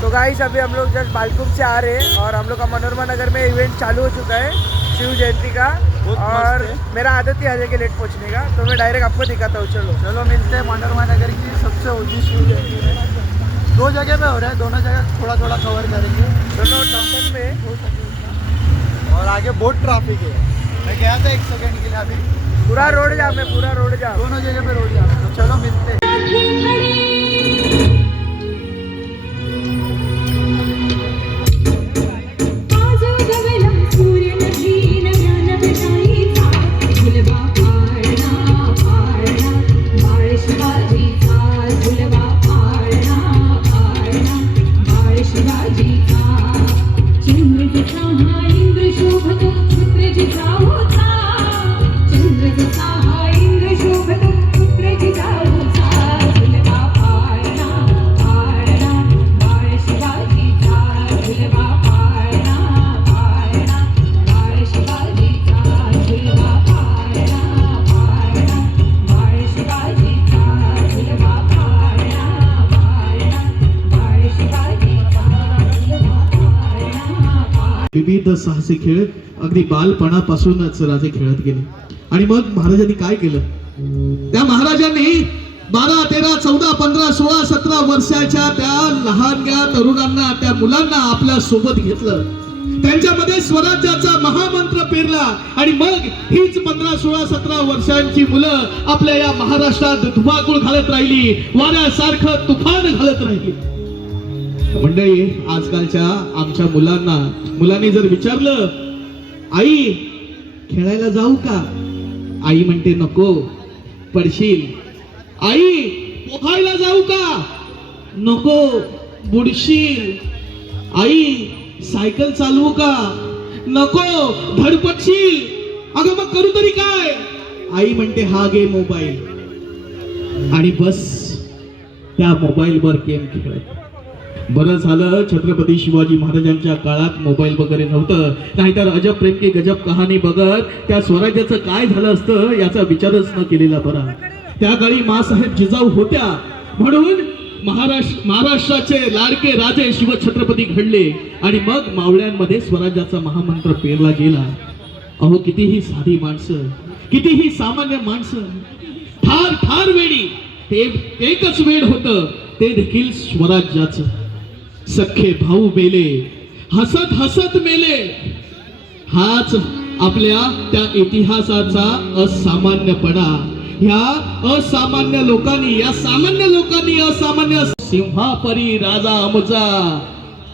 तो गाइस अभी हम लोग जस्ट बालकुम से आ रहे हैं और हम लोग का मनोरमा नगर में इवेंट चालू हो चुका है शिव जयंती का। और मेरा आदत ही आ जाएगी लेट पहुंचने का, तो मैं डायरेक्ट आपको दिखाता हूँ। चलो चलो मिलते हैं मनोरमा नगर की सबसे ऊंची शिव जयंती में। 2 जगह पे हो रहा है, दोनों जगह थोड़ा थोड़ा कवर करेंगे। चलो टमटम में। और आगे बहुत ट्रैफिक है। मैं गया था 1 सेकंड के लिए, अभी पूरा रोड जाम है, पूरा रोड जाम, दोनों जगह पे रोड जाम है। तो चलो मिलते हैं। विविध साहसी खेळ अगदी बालपणापासूनच राजे खेळत गेले. आणि मग महाराजांनी काय केलं? त्या महाराजांनी 12, 13, 14, 15, 16, 17 वर्षाच्या त्या लहानग्या तरुणांना, त्या मुलांना आपल्या सोबत घेतलं. त्यांच्यामध्ये स्वराज्याचा महामंत्र पेरला. आणि मग हीच 15, 16, 17 वर्षांची मुलं आपल्या या महाराष्ट्रात धुमाकूळ घालत राहिली, वाऱ्यासारखं तुफान घालत राहिली. मंडळी, आजकालच्या आमच्या मुलांनी जर विचारलं, आई खेळायला जाऊ का? आई म्हणते नको, पडशील. आई पोहायला जाऊ का? नको, बुडशील. आई सायकल चालवू का? नको, धडपडशील. अगं मग करू तरी काय? आई म्हणते हा घे मोबाईल. आणि बस त्या मोबाईलवर गेम खेळत. बरं झालं छत्रपती शिवाजी महाराजांच्या काळात मोबाईल वगैरे नव्हतं, नाहीतर अजब प्रेम की गजब कहाणी बघत त्या स्वराज्याचं काय झालं असतं याचा विचारच न केलेला बरा. त्या काळी माँसाहेब जिजाऊ होत्या म्हणून महाराष्ट्राचे लाडके राजे शिवछत्रपती घडले. आणि मग मावळ्यांमध्ये स्वराज्याचा महामंत्र पेरला गेला. अहो कितीही साधी माणसं, कितीही सामान्य माणसं, ठार ठार वेडी, ते एकच वेड होतं, ते देखील स्वराज्याचं. सख्खे भाऊ मेले, हसत हसत मेले. हाच आपल्या त्या इतिहासाचा असामान्यपणा. ह्या असामान्य लोकांनी, या सामान्य लोकांनी असामान्य सिंहापरी राजा आमचा.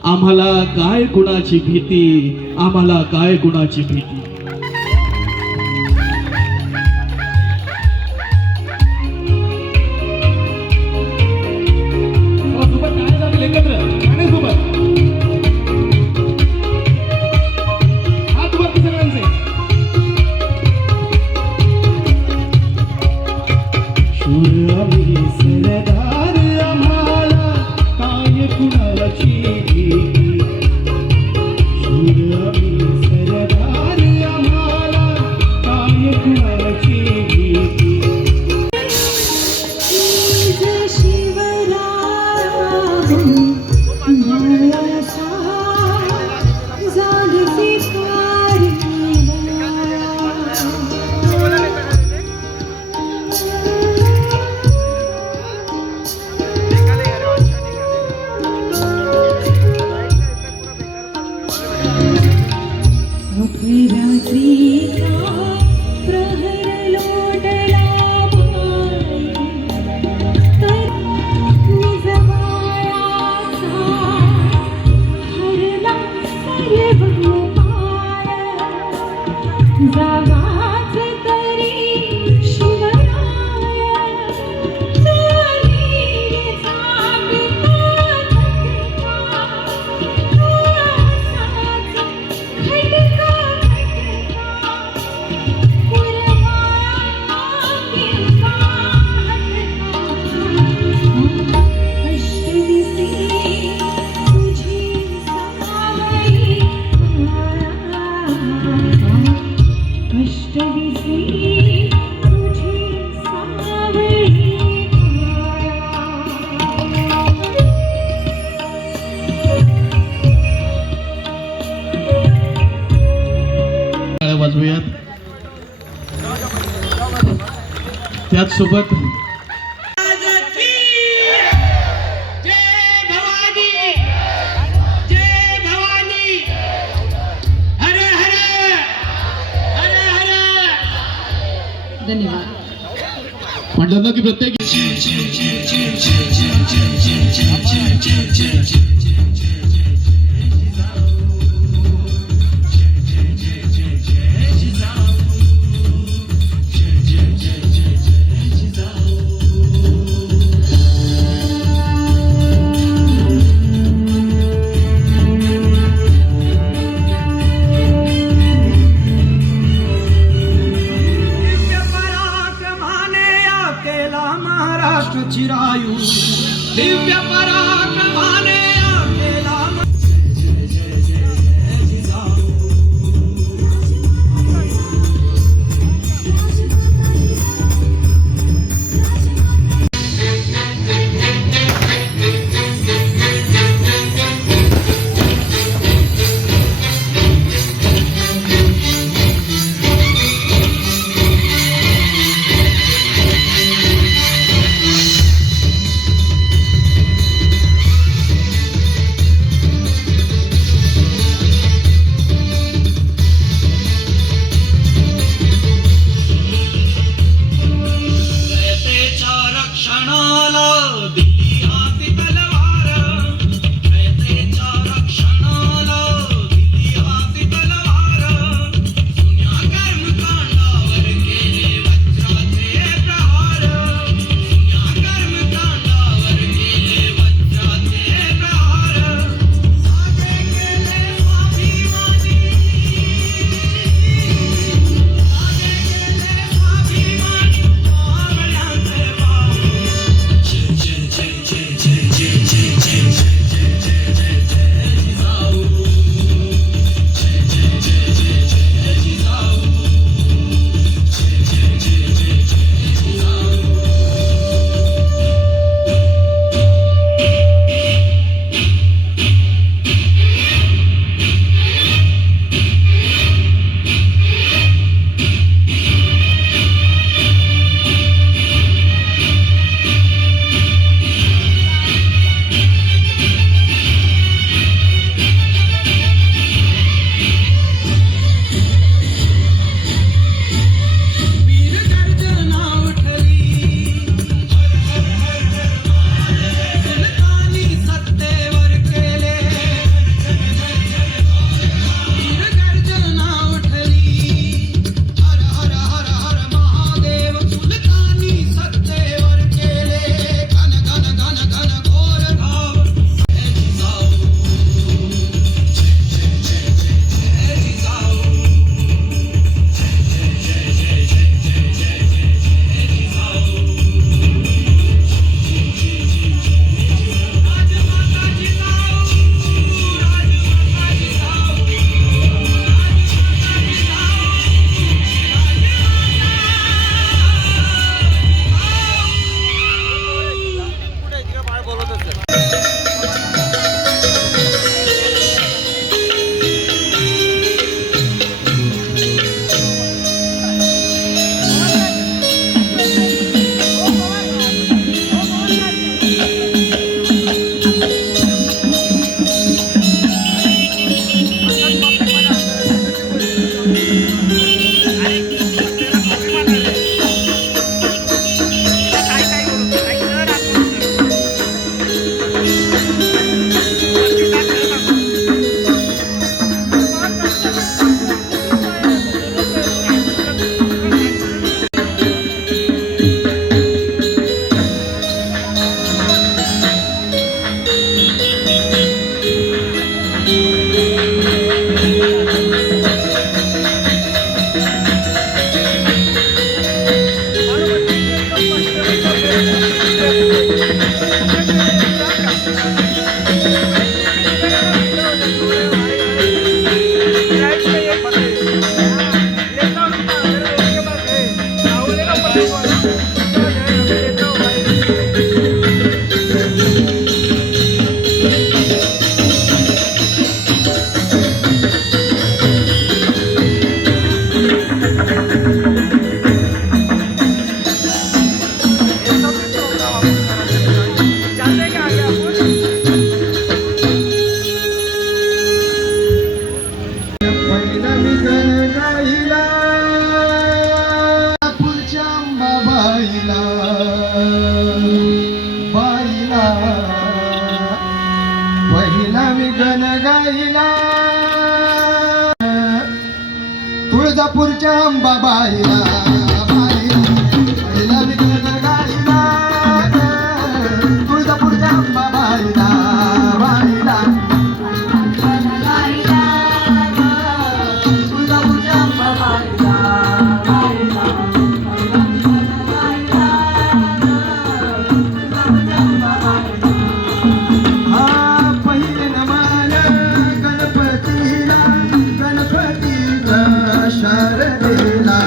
आम्हाला काय गुणाची भीती, आम्हाला काय गुणाची भीती. त्याचसोबत म्हणतात ना की प्रत्येक महाराष्ट्र चिरायू दिव्य पराक्रमाने पहिला मी गण गाईला तुळजापूरच्या अंबाबाईला पहिला मी गण गाईला तुळजापूरच्या अंबाबाईला बाईला शारदेला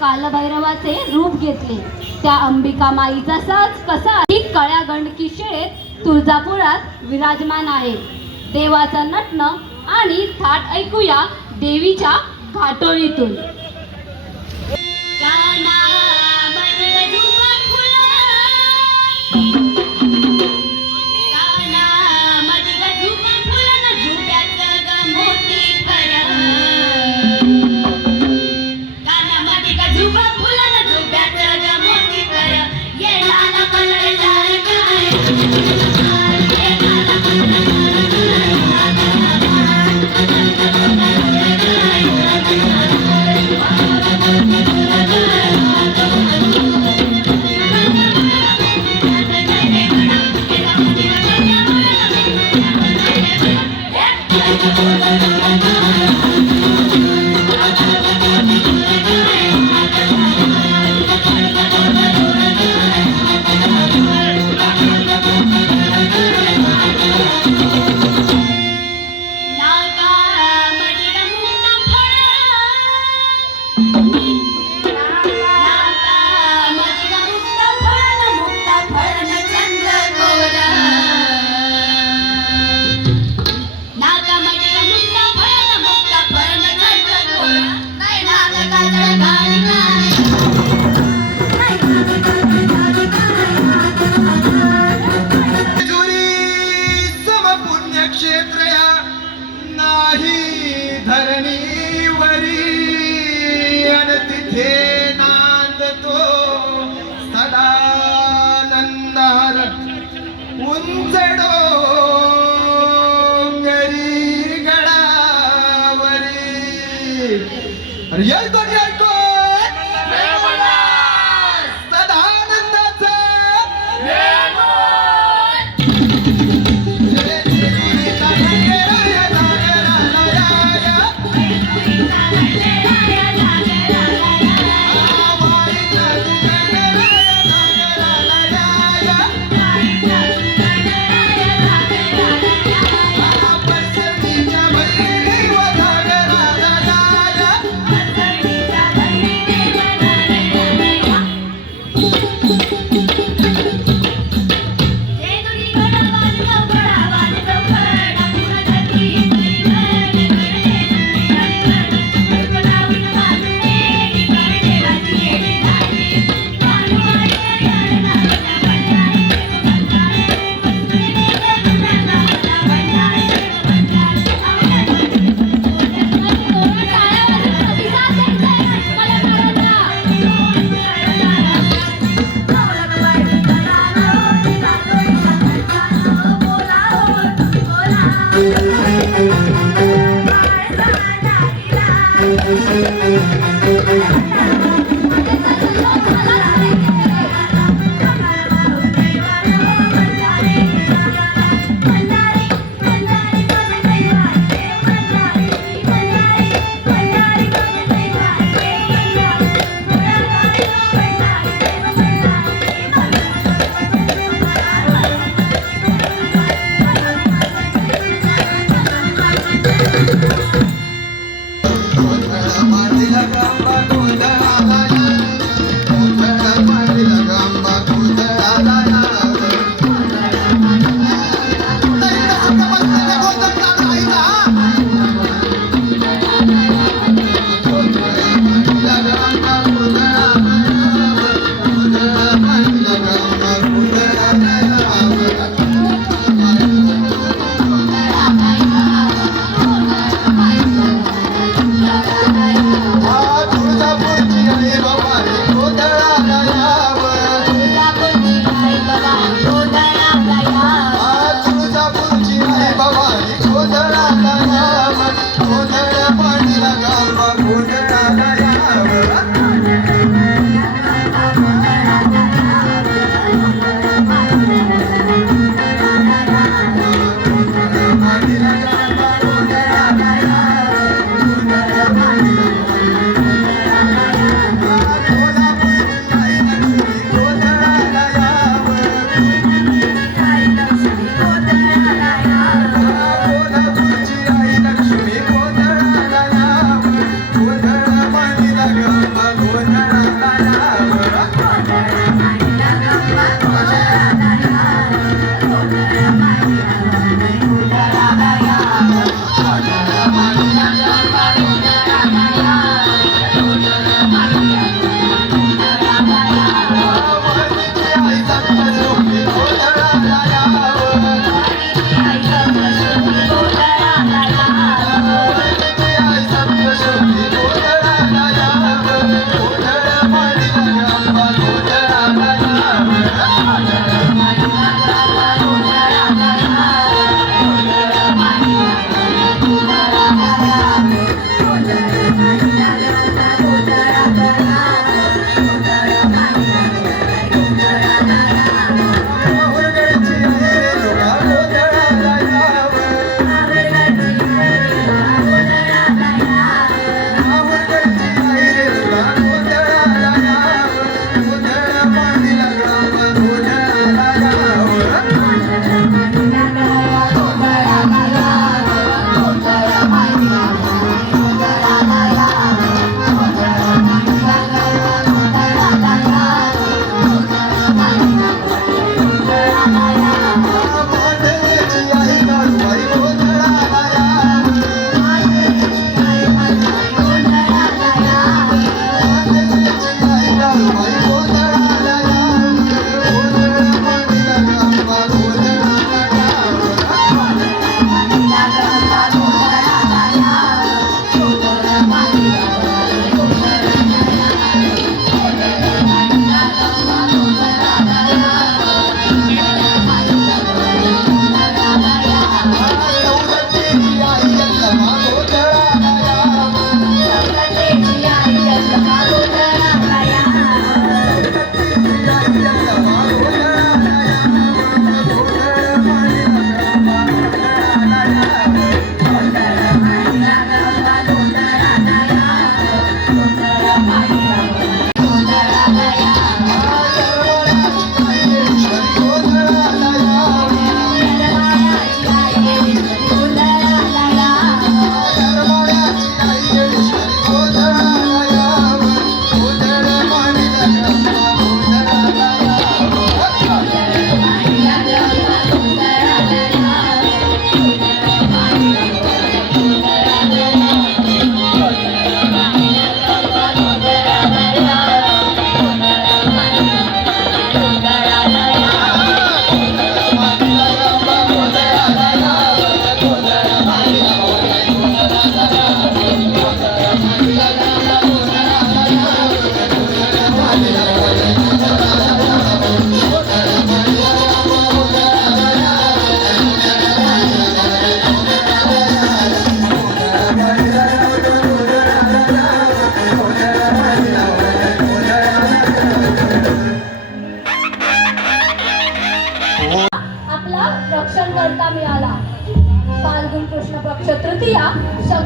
कालभैरवाचे रूप घेतले. त्या अंबिका माईचा साज कसा ही कळ्या गंडकी शिळेत तुळजापुरात विराजमान आहे. देवाचं नटणं आणि थाट ऐकूया देवीच्या घाटोळीतून.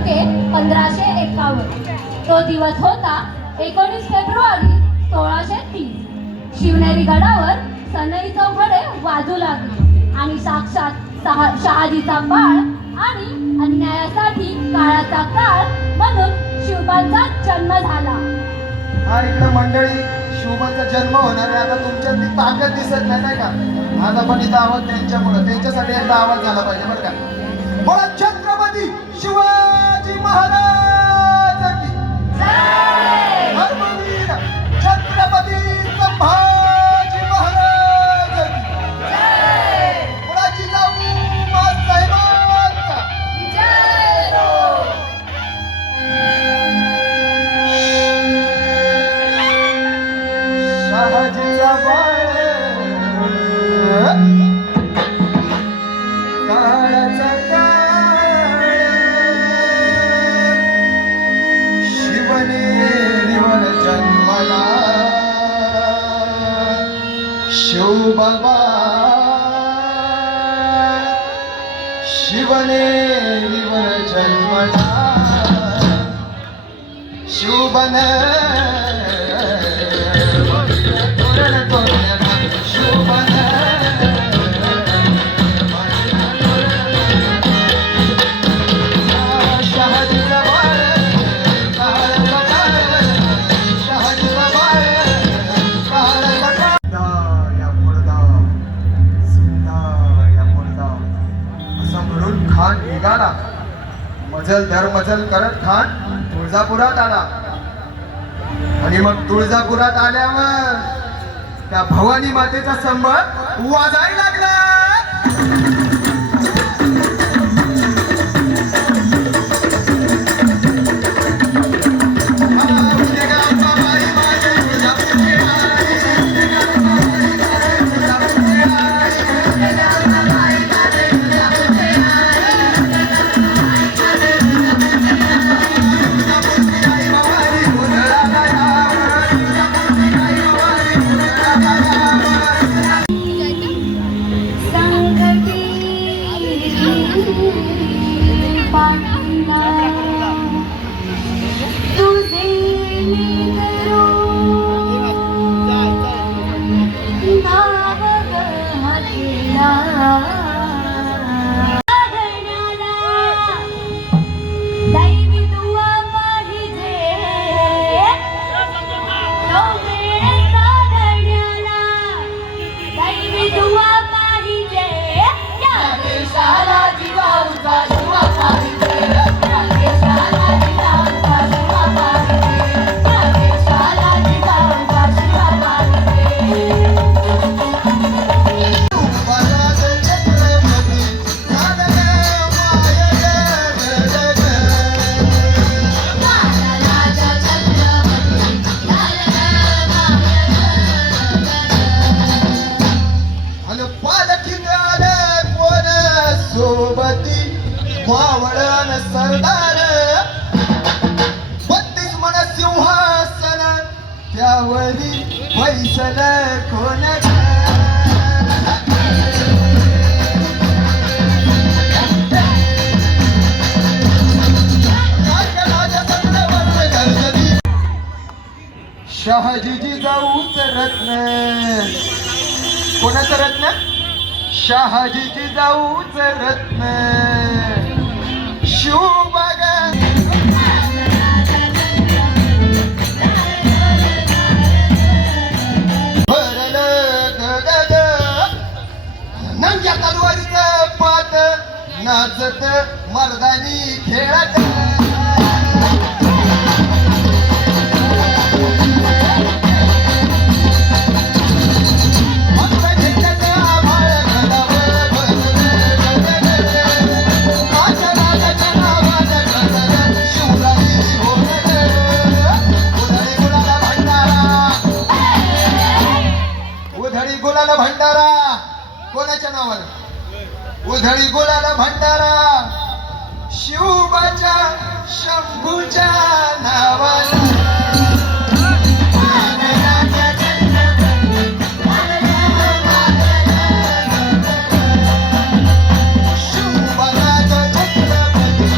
शके 1551. तो दिवस होता 19 फेब्रुवारी 1630. शिवनेरी गडावर सनई चौघडे वाजू लागली आणि साक्षात शहाजीचा बाळ आणि अन्यायासाठी काळाचा काळ म्हणून शिवबांचा जन्म झाला. हा इकडे मंडळी शिवबांचा जन्म होणार आहे. आता तुमच्यात ती ताकद दिसत नाही का? आज आपण इथं आहोत त्यांच्यामुळं, त्यांच्यासाठी एकदा आवाज झाला पाहिजे बरं का. बोला छत्रपती शिवाजी महाराज की जय. धर्मवीर छत्रपती संभाजी महाराज की जय. बोला जिजाऊ माँसाहेबांचा जय हो. शहाजीचा बाळ काळाचा काळ शिवनेरीवर जन्मला शिवबाबा शिवनेरीवर जन्मला शिवबन खान निघाला. मजल दर मजल करत खान तुळजापुरात आला. आणि मग तुळजापुरात आल्यावर त्या भवानी मातेचा संबळ वाजायला लागला. वावळण सरदार 32 मन सिंहासन त्यावरी बैसल कोण. शहाजीची जाऊच रत्न. कोणाचं रत्न? शहाजीची जाऊच रत्न शिवबाग. भरलं गगन नंग्या तलवारीचं पात नाचत मर्दानी खेळत. भंडारा कोणाच्या नावानं? उधळी गुलाला भंडारा शिवबाच्या शंभूच्या नावानं. Shivabala Chhatrapati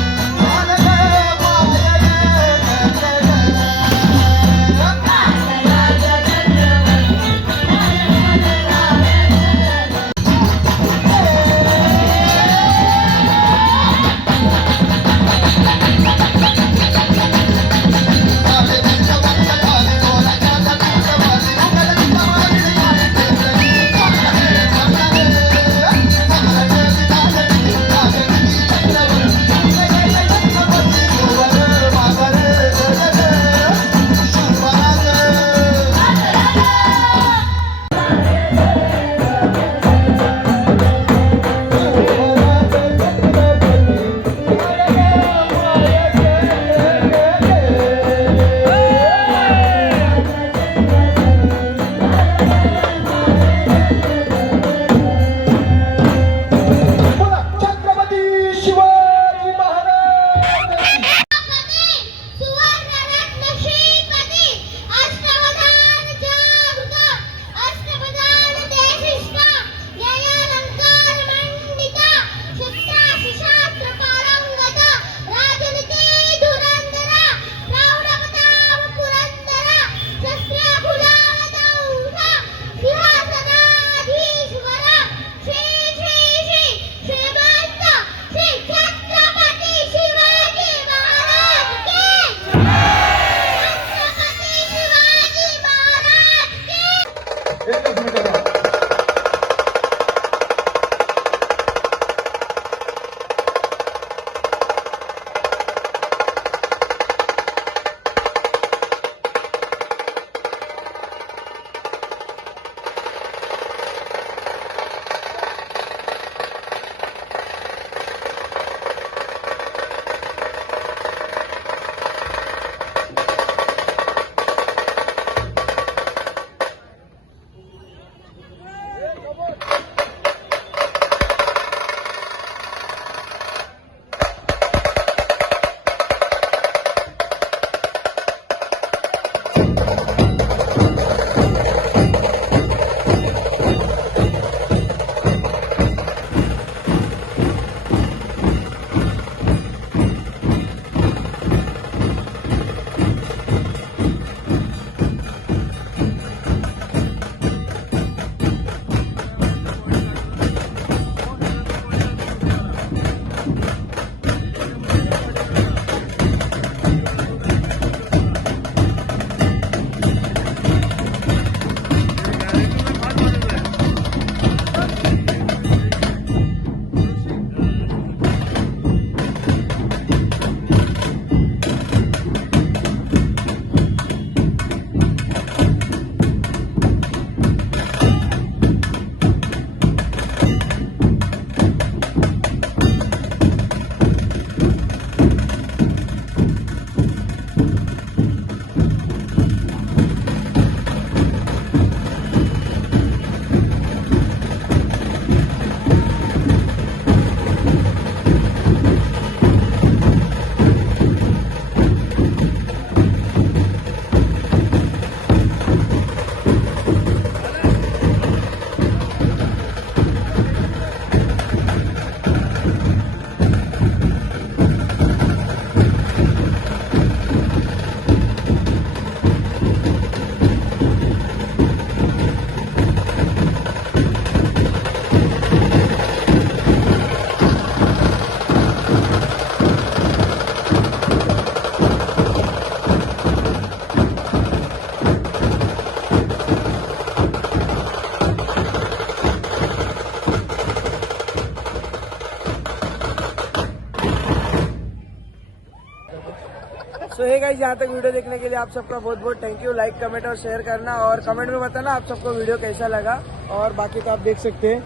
so hey guys, यहाँ तक वीडियो देखने के लिए आप सबका बहुत बहुत थैंक यू। लाइक, कमेंट और शेयर करना, और कमेंट में बताना आप सबको वीडियो कैसा लगा। और बाकी तो आप देख सकते हैं।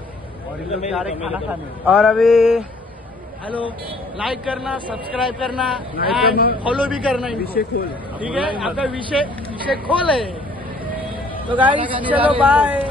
और अभी हेलो, लाइक करना, सब्सक्राइब करना, फॉलो भी करना। विषय खोल, ठीक है, आपका विषय खोल है। तो गाइस चलो बाय।